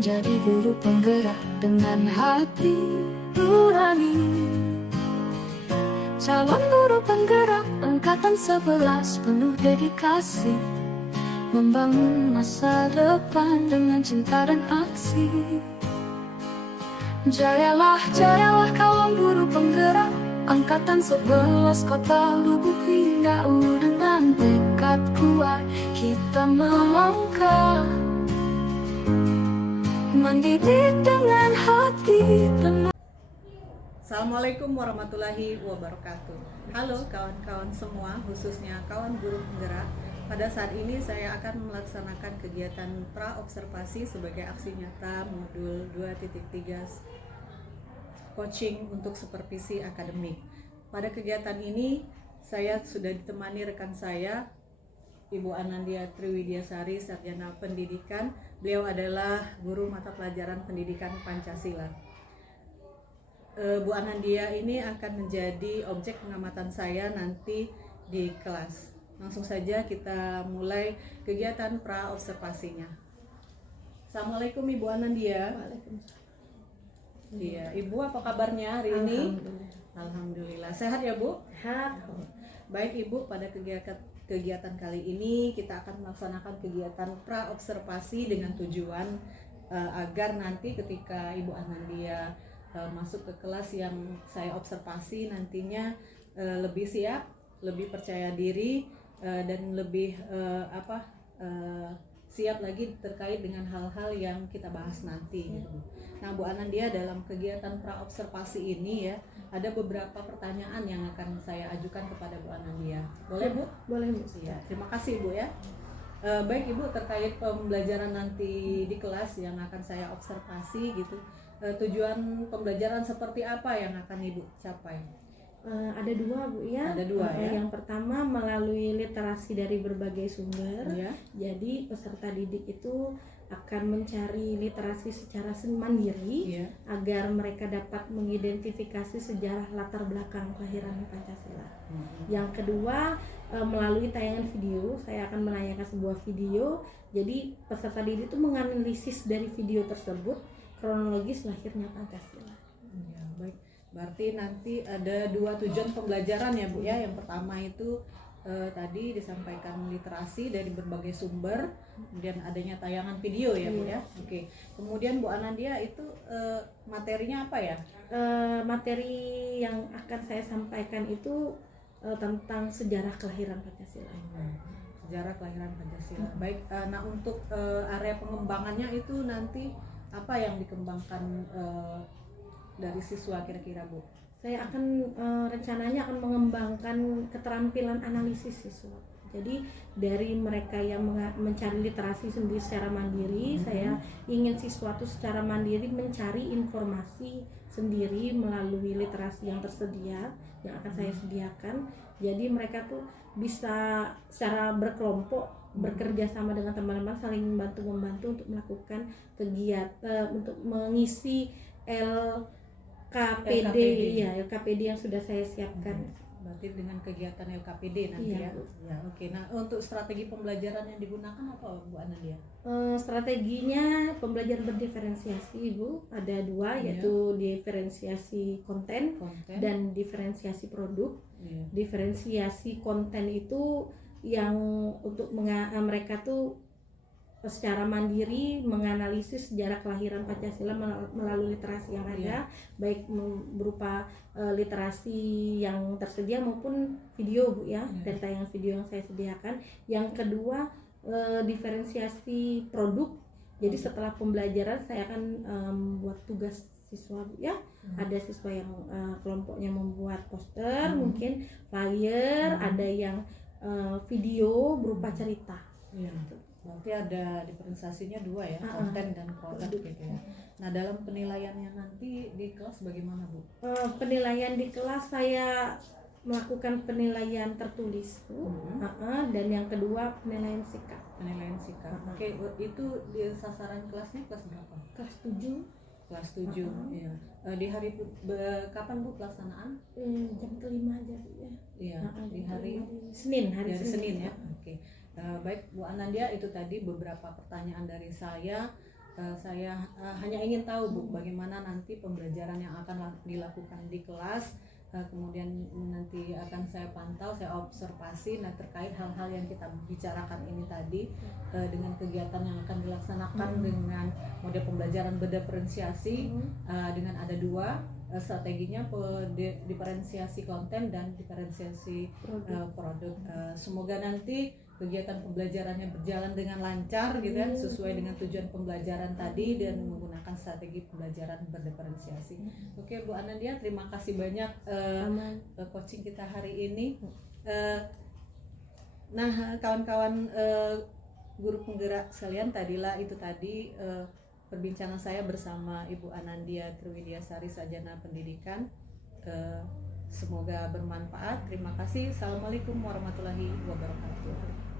menjadi guru penggerak dengan hati nurani. Calon guru penggerak angkatan 11 penuh dedikasi, membangun masa depan dengan cinta dan aksi. Jayalah, jayalah kawan guru penggerak angkatan 11 kota Lubuk Linggau. Dengan tekad kuat kita melangkah, mendidik dengan hati penuh. Assalamualaikum warahmatullahi wabarakatuh. Halo kawan-kawan semua, khususnya kawan guru penggerak. Pada saat ini saya akan melaksanakan kegiatan pra-observasi sebagai aksi nyata modul 2.3 coaching untuk supervisi akademik. Pada kegiatan ini saya sudah ditemani rekan saya, Ibu Anandia Triwidiasari, Sarjana Pendidikan. Beliau adalah guru mata pelajaran pendidikan Pancasila. Bu Anandia ini akan menjadi objek pengamatan saya nanti di kelas. Langsung saja kita mulai kegiatan pra-observasinya. Assalamualaikum Ibu Anandia. Waalaikumsalam. Iya, Ibu apa kabarnya hari ini? Alhamdulillah. Sehat ya Bu? Sehat. Baik Ibu, pada kegiatan kali ini kita akan melaksanakan kegiatan pra-observasi dengan tujuan agar nanti ketika Ibu Anandia masuk ke kelas yang saya observasi nantinya lebih siap, lebih percaya diri dan lebih siap lagi terkait dengan hal-hal yang kita bahas nanti gitu. Nah Bu Anandia, dalam kegiatan pra-observasi ini ya ada beberapa pertanyaan yang akan saya ajukan kepada Bu Anandia. Boleh Bu? Boleh Bu. Ya, terima kasih Bu ya. Baik Ibu, terkait pembelajaran nanti di kelas yang akan saya observasi gitu, tujuan pembelajaran seperti apa yang akan Ibu capai? Ada dua Bu ya. Ada dua ya. Yang pertama melalui literasi dari berbagai sumber. Ya. Jadi peserta didik itu akan mencari literasi secara mandiri, Ya. agar mereka dapat mengidentifikasi sejarah latar belakang kelahiran Pancasila. Yang kedua melalui tayangan video, saya akan menayangkan sebuah video. Jadi peserta didik itu menganalisis dari video tersebut kronologis lahirnya Pancasila. Ya, baik. Berarti nanti ada dua tujuan pembelajaran ya Bu ya. Yang pertama itu tadi disampaikan literasi dari berbagai sumber, kemudian adanya tayangan video ya Bu ya. Oke. Kemudian Bu Anandia itu materinya apa ya? Materi yang akan saya sampaikan itu tentang sejarah kelahiran Pancasila. Sejarah kelahiran Pancasila. Baik. Nah untuk area pengembangannya itu nanti apa yang dikembangkan dari siswa kira-kira Bu? Saya akan rencananya akan mengembangkan keterampilan analisis siswa. Jadi dari mereka yang mencari literasi sendiri secara mandiri, saya ingin siswa itu secara mandiri mencari informasi sendiri melalui literasi yang tersedia yang akan saya sediakan. Jadi mereka tuh bisa secara berkelompok bekerja sama dengan teman-teman, saling membantu untuk melakukan kegiatan untuk mengisi LKPD ya, LKPD yang sudah saya siapkan. Berarti dengan kegiatan LKPD nanti Iya, ya. Ya, oke. Nah, untuk strategi pembelajaran yang digunakan apa Bu Anandia? Strateginya pembelajaran berdiferensiasi Bu, ada dua, yaitu diferensiasi konten dan diferensiasi produk. Diferensiasi konten itu yang untuk mereka tuh secara mandiri menganalisis sejarah kelahiran Pancasila melalui literasi yang ada, baik berupa literasi yang tersedia maupun video Bu ya, dan tayangan video yang saya sediakan. Yang kedua diferensiasi produk. Jadi setelah pembelajaran saya akan buat tugas siswa Bu ya. Ada siswa yang kelompoknya membuat poster, mungkin flyer, ada yang video berupa cerita. Berarti ada diferensiasinya dua ya, konten dan produk gitu ya. Nah dalam penilaiannya nanti di kelas bagaimana Bu? Penilaian di kelas saya melakukan penilaian tertulis Bu, dan yang kedua penilaian sikap. Penilaian sikap. Oke, itu di sasaran kelasnya kelas berapa? Kelas 7. Kelas 7 ya. Di hari kapan Bu pelaksanaan? Jam kelima aja Bu ya. Iya, di hari Senin, hari Senin ya. Oke. Baik Bu Anandia, itu tadi beberapa pertanyaan dari saya Saya hanya ingin tahu Bu, bagaimana nanti pembelajaran yang akan dilakukan di kelas. Kemudian nanti akan saya pantau, saya observasi. Nah, terkait hal-hal yang kita bicarakan ini tadi, dengan kegiatan yang akan dilaksanakan dengan model pembelajaran berdiferensiasi, dengan ada dua strateginya, diferensiasi konten dan diferensiasi produk. Semoga nanti kegiatan pembelajarannya berjalan dengan lancar gitu kan, sesuai dengan tujuan pembelajaran tadi dan menggunakan strategi pembelajaran berdiferensiasi. Oke Bu Anandia, terima kasih banyak coaching kita hari ini. Nah, kawan-kawan guru penggerak sekalian, itu tadi perbincangan saya bersama Ibu Anandia Triwidiasari, Sarjana Pendidikan. Semoga bermanfaat. Terima kasih. Assalamualaikum warahmatullahi wabarakatuh.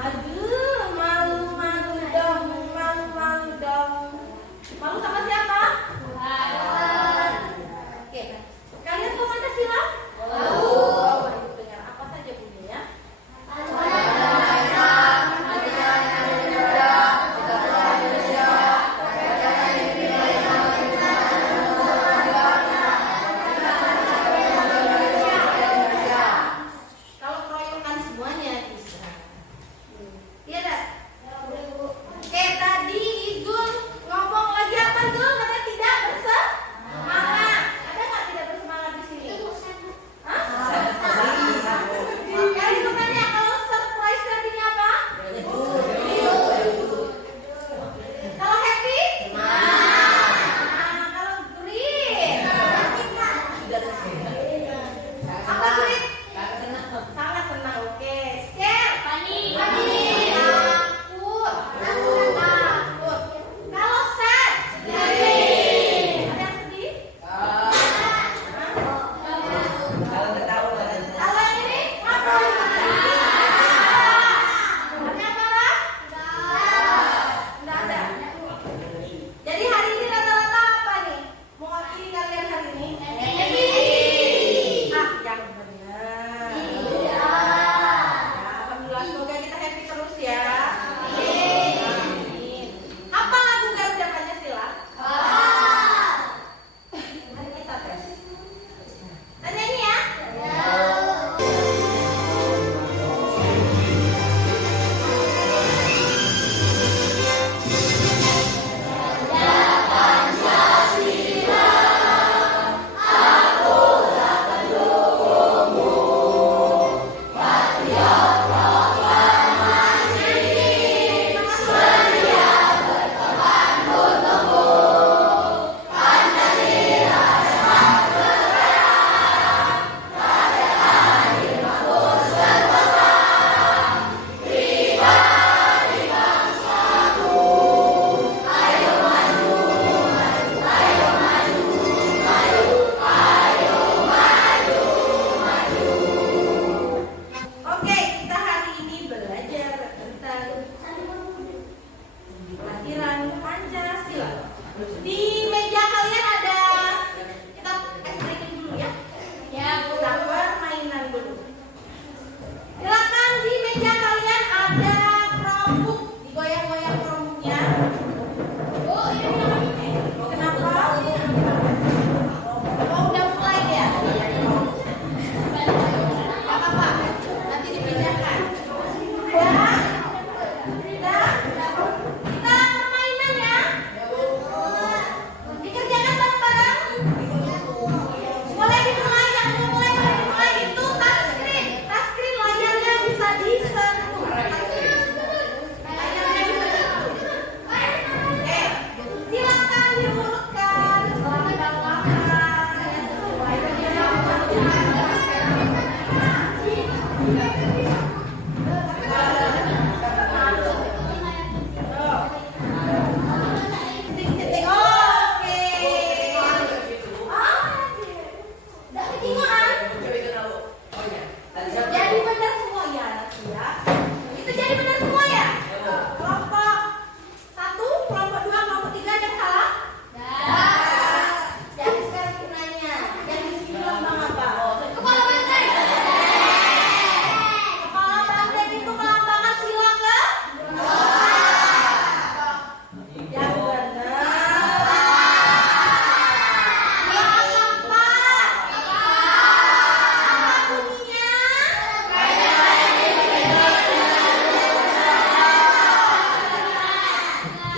Aduh, malu-malu. ibunya. Kenapa? Oh, udah mulai ya? Apa? Nanti dipindahkan. Ya. Kita permainan ya. Dikerjakan bareng-bareng. Mulai dimulai, yang mulai itu touchscreen. Touchscreen layarnya bisa disentuh. Layarnya bisa disentuh. Oke, silakan diurutkan. Jadi benar semua ya, Natia. Itu jadi benar semua ya. Kelompok 1, kelompok 2, kelompok 3 ada yang salah? Jadi sekarang kita nanya, yang di sini lambang apa? Kepala banteng. Kepala banteng itu melambangkan sila ke? Yang benar. Yang keempat. Apa bunyinya?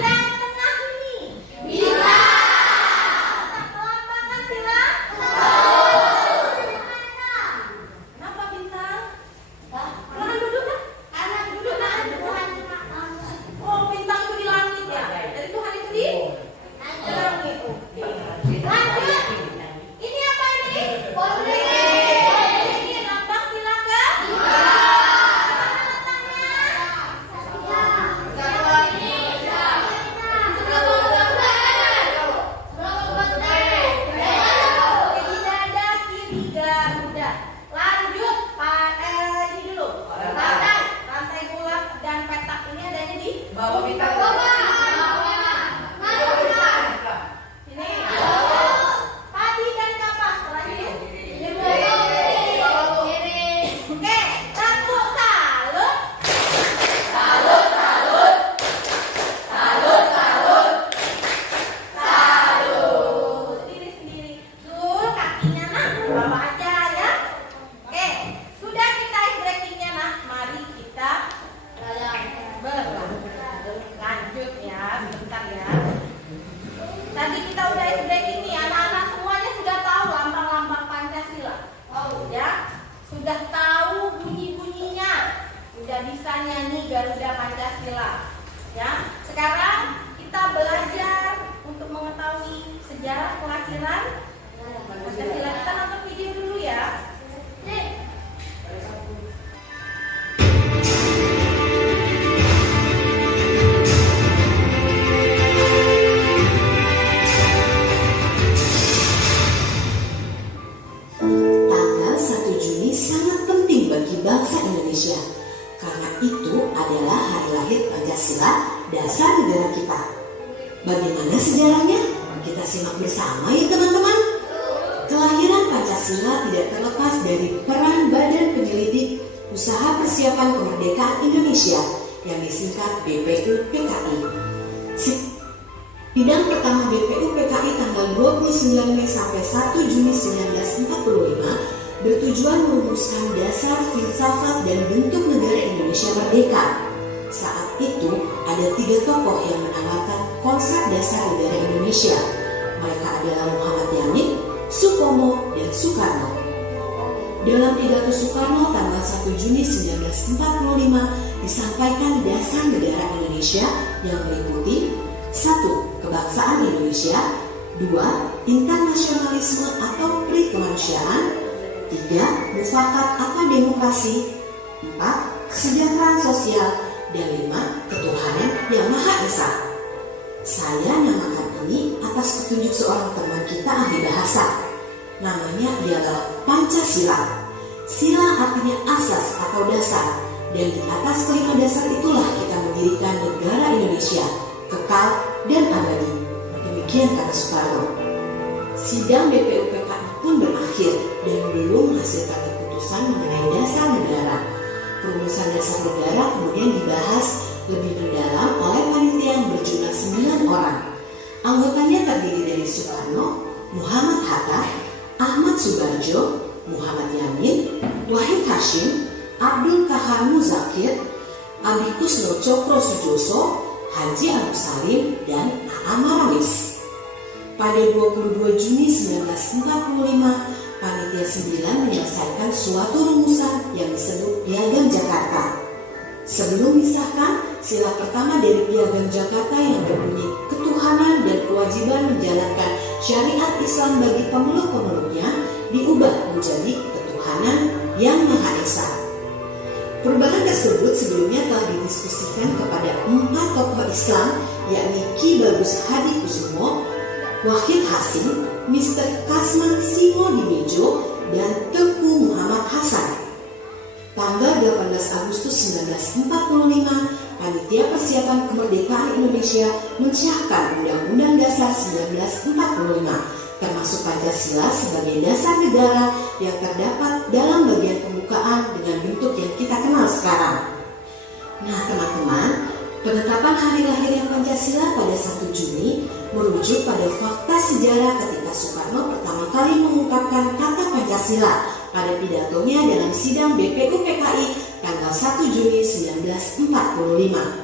Yang tengah ini melambangkan sila. Kenapa bintang? Karena duduk kan? Oh, bintang itu di langit ya. Dari Tuhan itu di langit. Lanjut. Ini apa ini? Ini lambang sila ke? Tidak ada kiri Garuda. Lanjut, ini dulu. Rantai bulat dan petak ini adanya di bawah bintang. Ini. Padi dan kapas. Lanjut. Oke, satu salut. Sendiri. Tuh, kakinya nah, bawa aja ya. Oke, sudah kita ice breakingnya nah. Mari kita lanjut ya, sebentar ya. Tadi kita udah ice breaking nih, anak-anak semuanya sudah tahu lambang-lambang Pancasila. Ya, sudah tahu bunyi-bunyinya. Sudah bisa nyanyi Garuda Pancasila. Ya, sekarang kita belajar untuk mengetahui sejarah kelahiran Pancasila. Kita nonton video dulu ya. Tanggal 1 Juni sangat penting bagi bangsa Indonesia karena itu adalah hari lahir Pancasila, dasar negara kita. Bagaimana sejarahnya? Kita simak bersama ya teman-teman. Kelahiran Pancasila tidak terlepas dari peran Badan Penyelidik Usaha Persiapan Kemerdekaan Indonesia yang disingkat BPUPKI. Bidang pertama BPUPKI tanggal 29 Mei sampai 1 Juni 1945 bertujuan merumuskan dasar filsafat dan bentuk negara Indonesia merdeka. Saat itu ada 3 tokoh yang menawarkan konsep dasar negara Indonesia. Mereka adalah Muhammad Yamin, Supomo, dan Soekarno. Dalam pidato Soekarno tanggal 1 Juni 1945 disampaikan dasar negara Indonesia yang meliputi 1. Kebangsaan Indonesia, 2. Internasionalisme atau pri-kemanusiaan, 3. Mufakat atau demokrasi, 4. Kesejahteraan sosial, dan 5. Ketuhanan yang Maha Esa. Saya namakan ini atas petunjuk seorang teman kita ahli bahasa. Namanya ialah Pancasila. Sila artinya asas atau dasar, dan di atas kelima dasar itulah kita mendirikan negara Indonesia, kekal dan abadi. Demikian kata Soekarno. Sidang BPUPKI pun berakhir dan belum menghasilkan keputusan mengenai dasar negara. Perumusan dasar negara kemudian dibahas lebih mendalam oleh panitia yang Subarjo, Muhammad Yamin, Wahid Hashim, Abdul Kahar Muzakir, Amikus Nur Cokro Sujoso, Haji Agus Salim, dan Aama Rawis. Pada 22 Juni 1945, Panitia 9 menyelesaikan suatu rumusan yang disebut Piagam Jakarta. Sebelum disahkan, sila pertama dari Piagam Jakarta yang berbunyi ketuhanan dan kewajiban menjalankan syariat Islam bagi pemeluk-pemeluknya diubah menjadi ketuhanan yang Maha Esa. Perubahan tersebut sebelumnya telah didiskusikan kepada 4 tokoh Islam, yakni Ki Bagus Hadi Kusumo, Wahid Hasim, Mr. Kasman Simo Dimejo, dan Teguh Muhammad Hasan. Tanggal 18 Agustus 1945, Panitia Persiapan Kemerdekaan Indonesia mensahkan Undang-Undang Dasar 1945, termasuk Pancasila sebagai dasar negara yang terdapat dalam bagian pembukaan dengan bentuk yang kita kenal sekarang. Nah teman-teman, penetapan hari lahirnya Pancasila pada 1 Juni merujuk pada fakta sejarah ketika Soekarno pertama kali mengungkapkan kata Pancasila pada pidatonya dalam sidang BPUPKI tanggal 1 Juni 1945.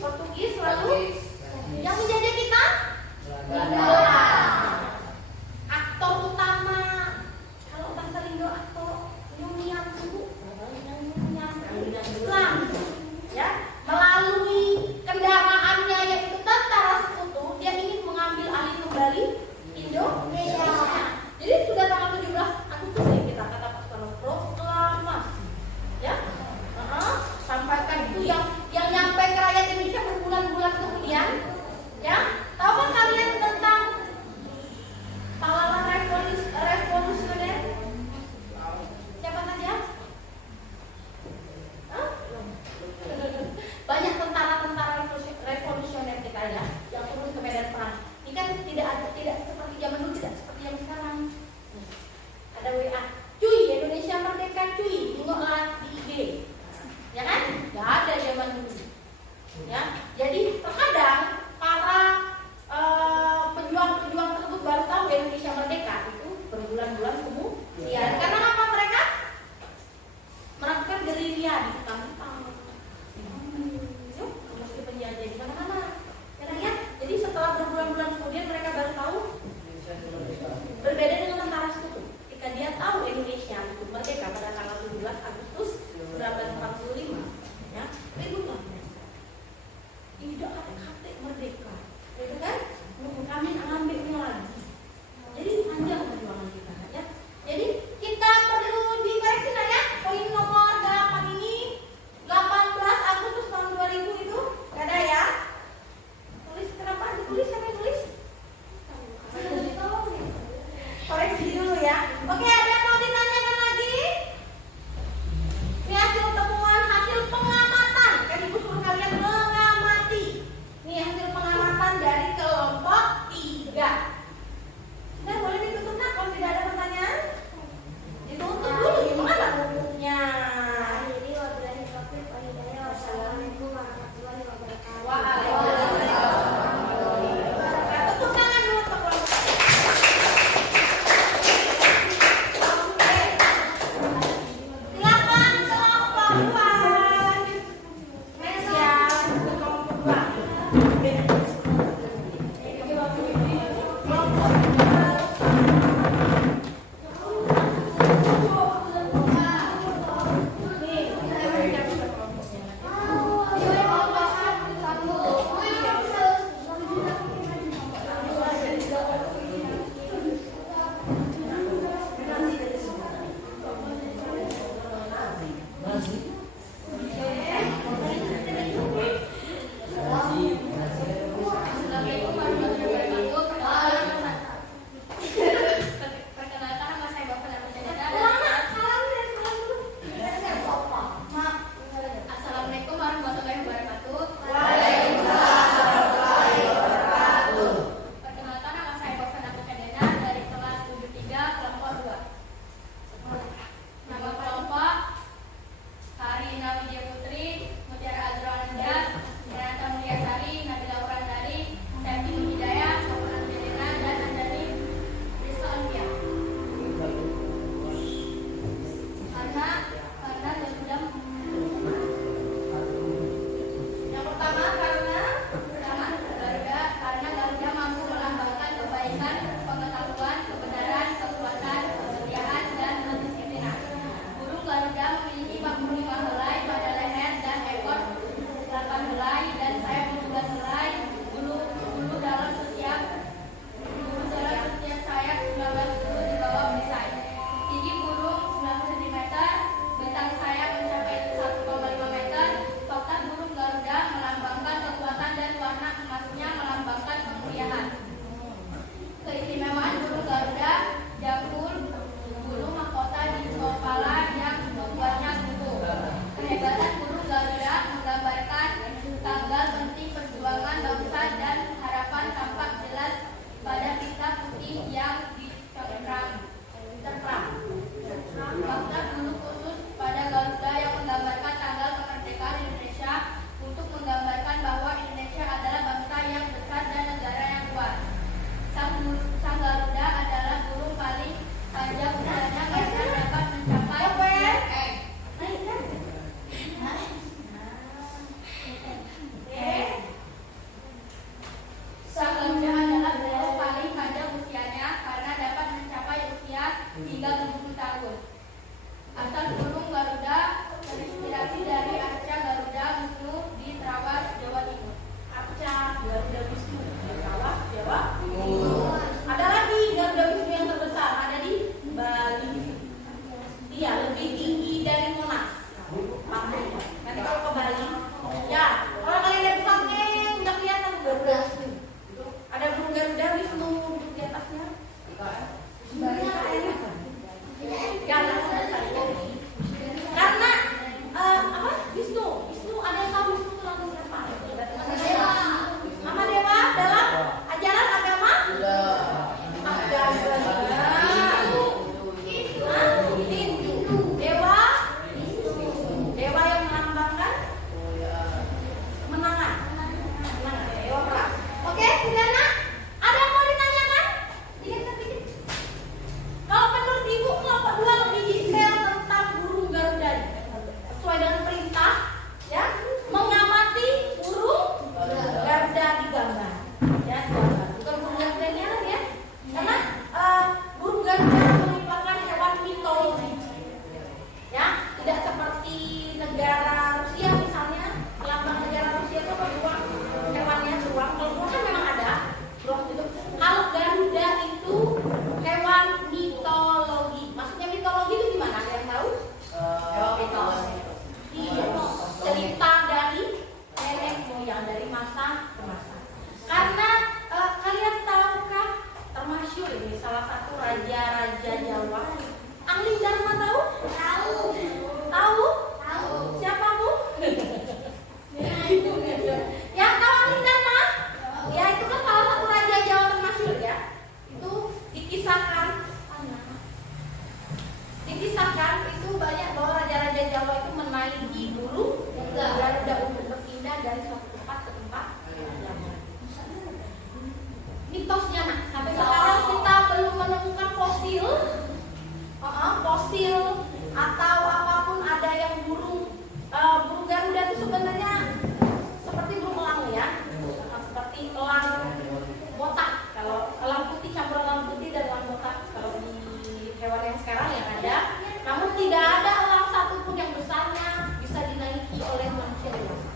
Portugis lalu yang menjajah kita Idola. Aktor utama, kalau bahasa Indo aktor nyunyian dulu, Islam, ya, melalui kendaraannya yaitu tentara sekutu, dia ingin mengambil alih kembali Indonesia. Jadi sudah tanggal 17 Agustus ya kita kata pasukan proklamasi, ya, sampaikan itu yang nyampe ke rakyat Indonesia berbulan-bulan kemudian, ya. Tahu kalian tentang pahlawan revolusioner? Siapa saja? Hah? Banyak tentara-tentara revolusioner kita ya, yang turun ke medan perang. Ini kan tidak seperti zaman dulu, tidak seperti yang sekarang. Ada WA, cuy Indonesia merdeka cuy, tengoklah di IG, ya kan? Gak ada zaman dulu. Ya, jadi terkadang para pejuang-pejuang tersebut baru tahu Indonesia merdeka itu berbulan-bulan kemudian. Karena apa mereka melakukan gerilya di hutan-hutan, mesti penjajah di mana-mana. Ya, jadi setelah berbulan-bulan kemudian mereka baru tahu. Berbeda dengan tentara sekutu. Ketika dia tahu Indonesia itu merdeka pada tanggal 17 Agustus 1945, ya, ributlah mereka. Tidak ada kata merdeka, gitu kan? Kami ambilnya lagi. Jadi panjang perjuangan kita, ya. Jadi kita perlu dikoreksi ya. Poin nomor 8 ini 18 Agustus tahun 2000 itu gak ada ya. Tulis kenapa ditulis sampai tulis? Koreksi dulu ya. Oke, ada yang mau ditanyakan lagi? Ini hasil temuan, hasil pengamatan. Kan ibu suruh kalian mengamati. Ini hasil pengamatan dari kelompok 3. Sudah boleh ditutup nak kalau tidak ada pertanyaan? Ditutup dulu, gimana bukunya? Assalamualaikum warahmatullahi wabarakatuh. Waalaikumsalam. Dikisahkan itu banyak bahwa raja-raja Jawa itu menaiki burung Garuda untuk berpindah dari suatu tempat ke tempat lain. Mitosnya nak, sampai sekarang kita belum menemukan fosil atau apapun ada yang burung Garuda itu sebenarnya seperti burung elang ya, seperti elang botak. Kalau elang putih campuran elang putih dan elang botak kalau di hewan yang sekarang yang ada, namun tidak ada elang satupun yang besarnya bisa dinaiki oleh manusia dewasa.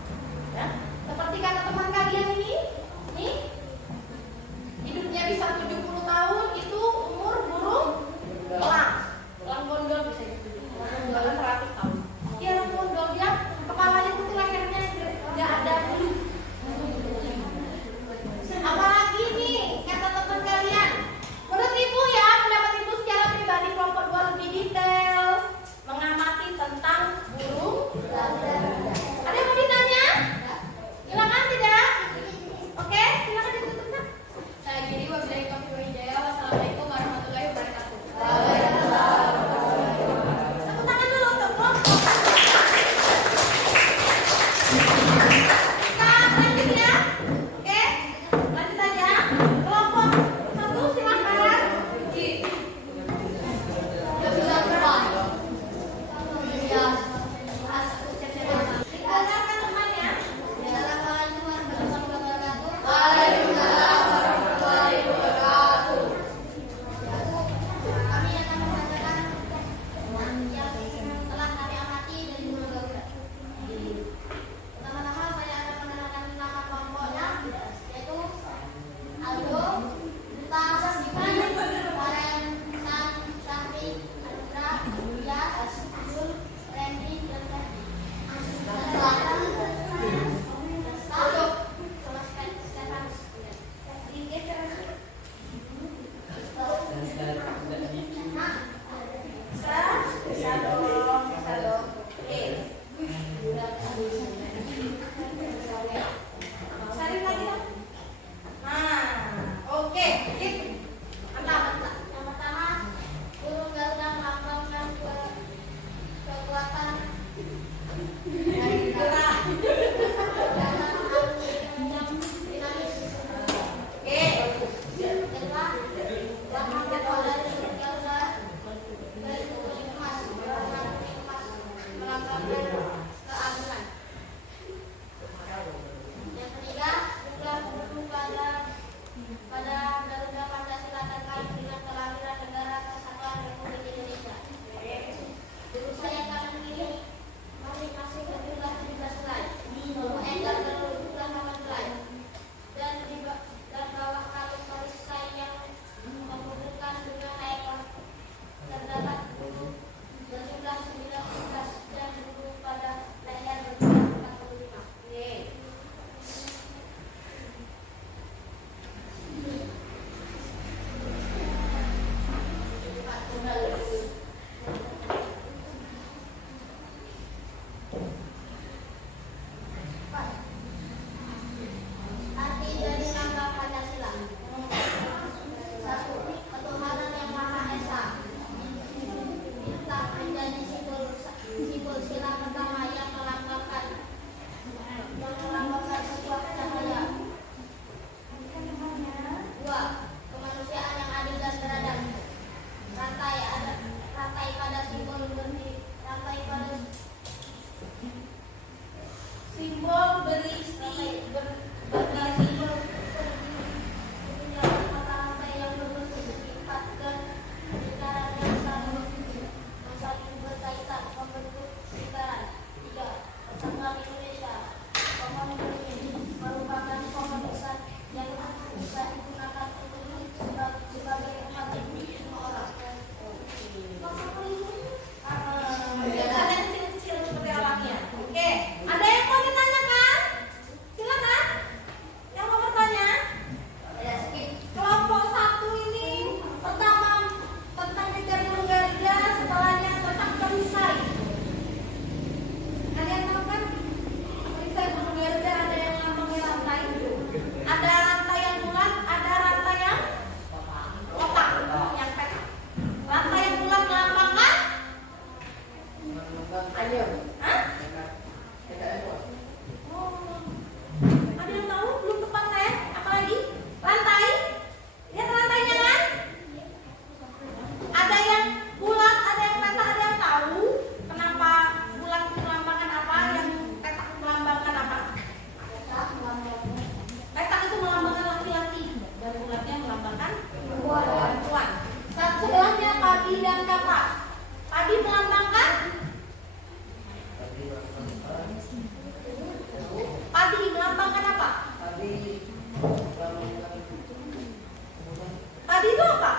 Padi itu apa?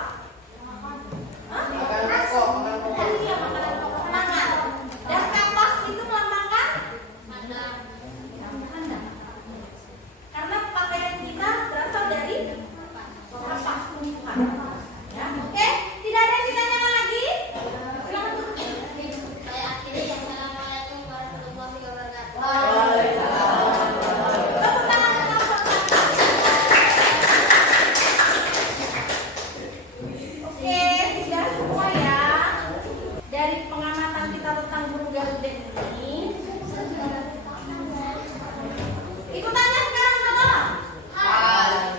Hah? Iya, makanan pokok pangan. Dan kapas itu melambangkan Anda. Karena pakaian kita berasal dari kapas tumbuhan. Ya, oke? Tidak ada yang ditanyakan lagi? Silakan duduk. Saya akhiri, assalamualaikum warahmatullahi wabarakatuh. Tepuk tangan untuk Oke, sudah semua ya. Dari pengamatan kita tentang burung Garuda ini, ikutannya sekarang apa?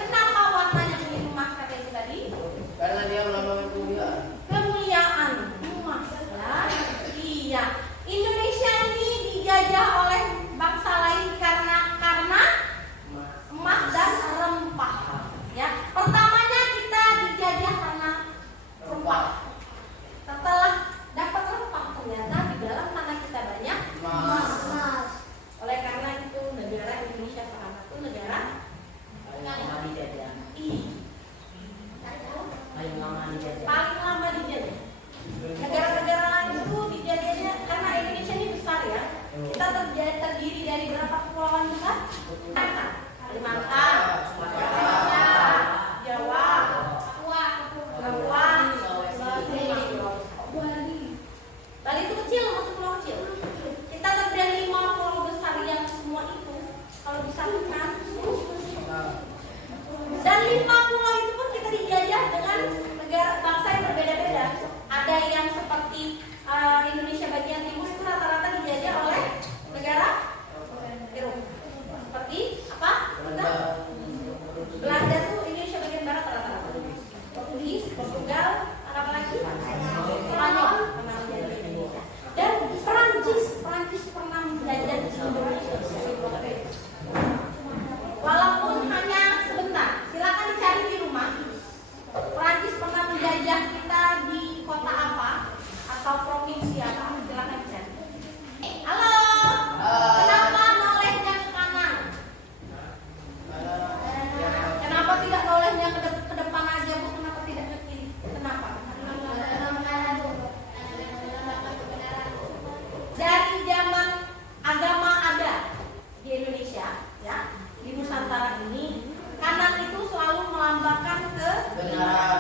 Kenapa warnanya begitu emas kata itu tadi? Karena dia melambangkan kemuliaan. Kemuliaan emas ya. Iya. Indonesia ini dijajah oleh bangsa lain karena emas dan rempah. Ya. Pertamanya kita dijajah karena rempah. Setelah dapat rempah ternyata di dalam tanah kita banyak emas. Oleh karena itu negara Indonesia salah satu negara paling lama dijajah. Negara-negara lain itu dijajahnya karena Indonesia ini besar ya. Kita terdiri dari berapa kepulauan besar? Kalimantan, Sumatera, Jawa, Papua, Sulawesi. Bali itu kecil, masuk pulau kecil. Kita terdiri dari 5 pulau besar yang semua itu kalau disatukan. Dan 5 pulau itu pun kita dijajah dengan negara bangsa yang berbeda-beda. Ada yang seperti Indonesia bagian timur itu rata-rata dijajah oleh negara Eropa. Seperti apa? Belanda tuh Indonesia bagian barat rata-rata. Portugis, Portugal, apa lagi? Spanyol pernah menjajah Indonesia. Dan Prancis pernah menjajah Indonesia. Walaupun hanya sebentar, silakan dicari di rumah. Prancis pernah menjajah kita di kota apa atau provinsi apa? Silakan dicari. Halo. Kenapa nolehnya ke kanan? Kenapa tidak nolehnya ke depan aja, Bu? Kenapa tidak ke kiri? Kenapa? Dari zaman agama ada di Indonesia, ya, di Nusantara ini, kanan itu selalu melambangkan kebenaran.